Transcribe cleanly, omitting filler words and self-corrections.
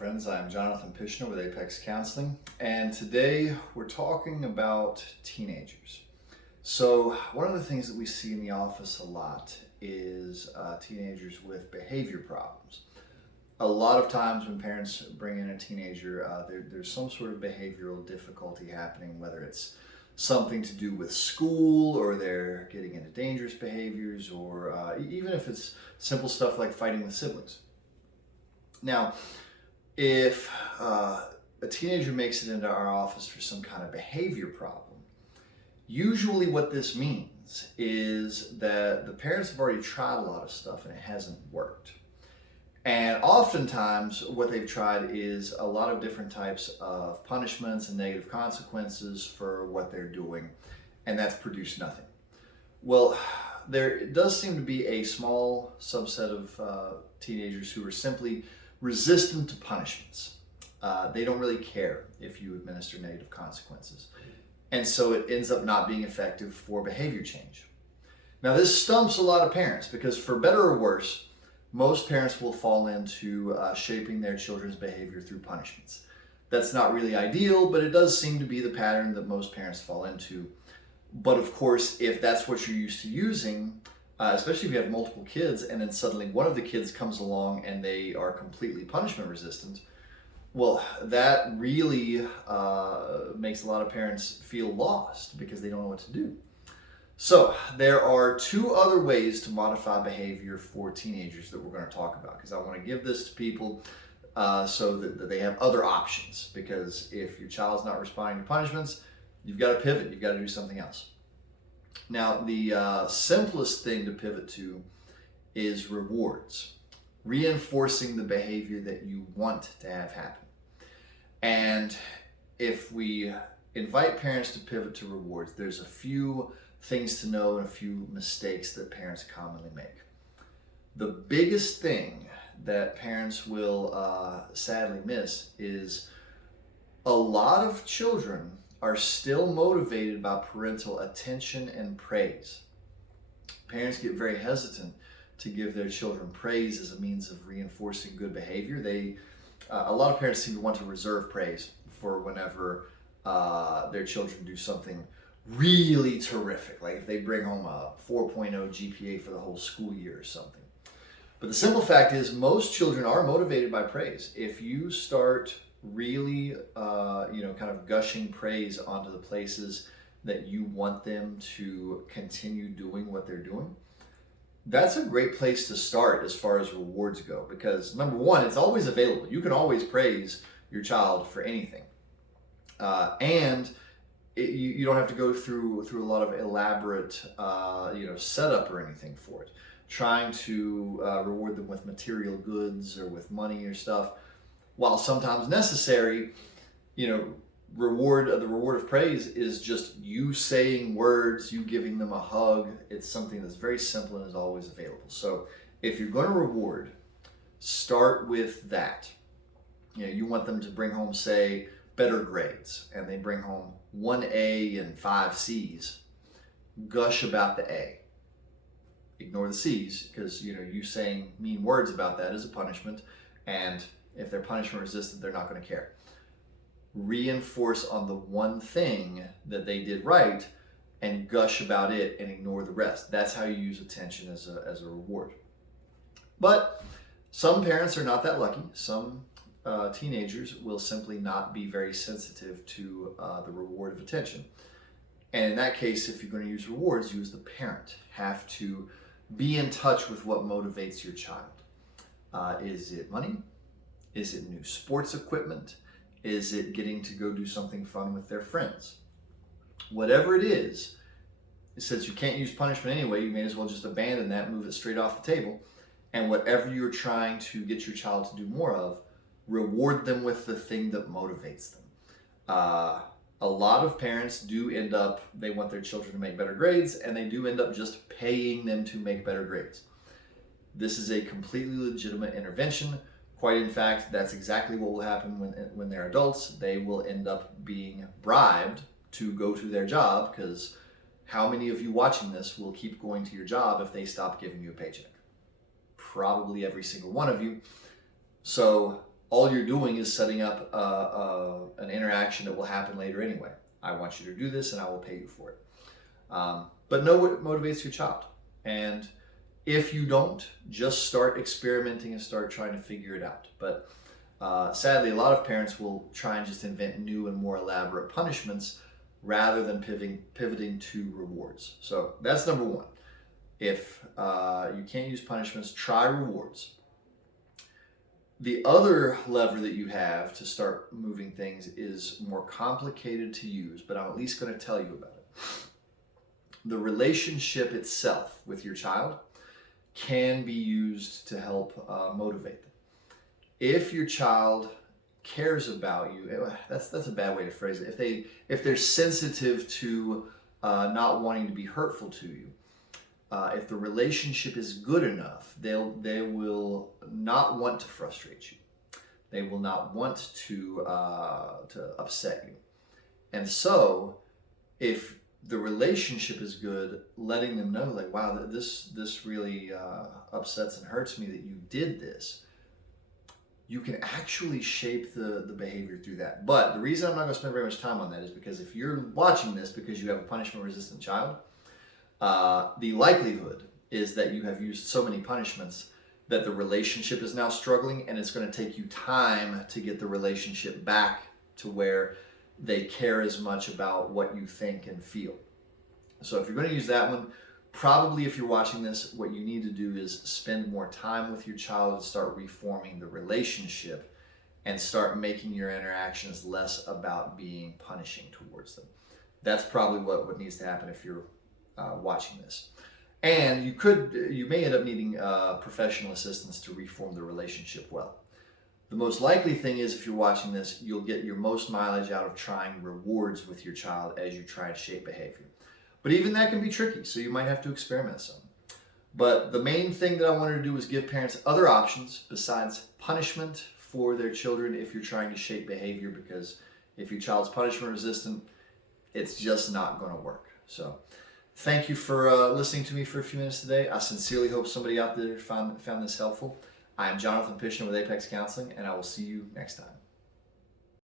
friends. I'm Jonathan Pishner with Apex Counseling, and today we're talking about teenagers. So one of the things that we see in the office a lot is teenagers with behavior problems. A lot of times when parents bring in a teenager, there's some sort of behavioral difficulty happening, whether it's something to do with school or they're getting into dangerous behaviors, or even if it's simple stuff like fighting with siblings. Now, if a teenager makes it into our office for some kind of behavior problem, usually what this means is that the parents have already tried a lot of stuff and it hasn't worked. And oftentimes what they've tried is a lot of different types of punishments and negative consequences for what they're doing, and that's produced nothing. Well, there does seem to be a small subset of teenagers who are simply resistant to punishments. They don't really care if you administer negative consequences. And so it ends up not being effective for behavior change. Now, this stumps a lot of parents because, for better or worse, most parents will fall into shaping their children's behavior through punishments. That's not really ideal, but it does seem to be the pattern that most parents fall into. But of course, if that's what you're used to using, especially if you have multiple kids and then suddenly one of the kids comes along and they are completely punishment resistant, well, that really makes a lot of parents feel lost because they don't know what to do. So there are two other ways to modify behavior for teenagers that we're going to talk about, because I want to give this to people so that they have other options. Because if your child's not responding to punishments, you've got to pivot. You've got to do something else. Now, the simplest thing to pivot to is rewards, reinforcing the behavior that you want to have happen. And if we invite parents to pivot to rewards, there's a few things to know and a few mistakes that parents commonly make. The biggest thing that parents will sadly miss is a lot of children are still motivated by parental attention and praise. Parents get very hesitant to give their children praise as a means of reinforcing good behavior. A lot of parents seem to want to reserve praise for whenever their children do something really terrific, like if they bring home a 4.0 GPA for the whole school year or something. But the simple fact is most children are motivated by praise. If you start really kind of gushing praise onto the places that you want them to continue doing what they're doing, that's a great place to start as far as rewards go, because number one, it's always available. You can always praise your child for anything, and you don't have to go through a lot of elaborate setup or anything for it. Trying to reward them with material goods or with money or stuff, while sometimes necessary, the reward of praise is just you saying words, you giving them a hug. It's something that's very simple and is always available. So if you're going to reward, start with that. You want them to bring home, say, better grades, and they bring home 1 A and 5 C's. Gush about the A. Ignore the C's, because you saying mean words about that is a punishment, and if they're punishment resistant, they're not going to care. Reinforce on the one thing that they did right and gush about it and ignore the rest. That's how you use attention as a reward. But some parents are not that lucky. Some teenagers will simply not be very sensitive to the reward of attention. And in that case, if you're going to use rewards, you as the parent have to be in touch with what motivates your child. Is it money? Is it new sports equipment? Is it getting to go do something fun with their friends? Whatever it is, since you can't use punishment anyway, you may as well just abandon that, move it straight off the table. And whatever you're trying to get your child to do more of, reward them with the thing that motivates them. A lot of parents do end up, they want their children to make better grades, and they do end up just paying them to make better grades. This is a completely legitimate intervention. Quite in fact, that's exactly what will happen when they're adults. They will end up being bribed to go to their job, because how many of you watching this will keep going to your job if they stop giving you a paycheck? Probably every single one of you. So all you're doing is setting up an interaction that will happen later anyway. I want you to do this and I will pay you for it. But know what motivates your child. And if you don't, just start experimenting and start trying to figure it out. But sadly, a lot of parents will try and just invent new and more elaborate punishments rather than pivoting to rewards. So that's number one. If you can't use punishments, try rewards. The other lever that you have to start moving things is more complicated to use, but I'm at least going to tell you about it. The relationship itself with your child can be used to help motivate them. If your child cares about you, that's a bad way to phrase it. If they're sensitive to not wanting to be hurtful to you, if the relationship is good enough, they will not want to frustrate you. They will not want to upset you. And so, if the relationship is good, letting them know, like, wow, this really upsets and hurts me that you did this, you can actually shape the behavior through that. But the reason I'm not going to spend very much time on that is because if you're watching this because you have a punishment-resistant child, the likelihood is that you have used so many punishments that the relationship is now struggling, and it's going to take you time to get the relationship back to where they care as much about what you think and feel. So if you're going to use that one, probably if you're watching this, what you need to do is spend more time with your child and start reforming the relationship and start making your interactions less about being punishing towards them. That's probably what needs to happen if you're watching this. And you may end up needing professional assistance to reform the relationship well. The most likely thing is, if you're watching this, you'll get your most mileage out of trying rewards with your child as you try to shape behavior. But even that can be tricky, so you might have to experiment some. But the main thing that I wanted to do was give parents other options besides punishment for their children if you're trying to shape behavior, because if your child's punishment resistant, it's just not going to work. So thank you for listening to me for a few minutes today. I sincerely hope somebody out there found this helpful. I am Jonathan Pishner with Apex Counseling, and I will see you next time.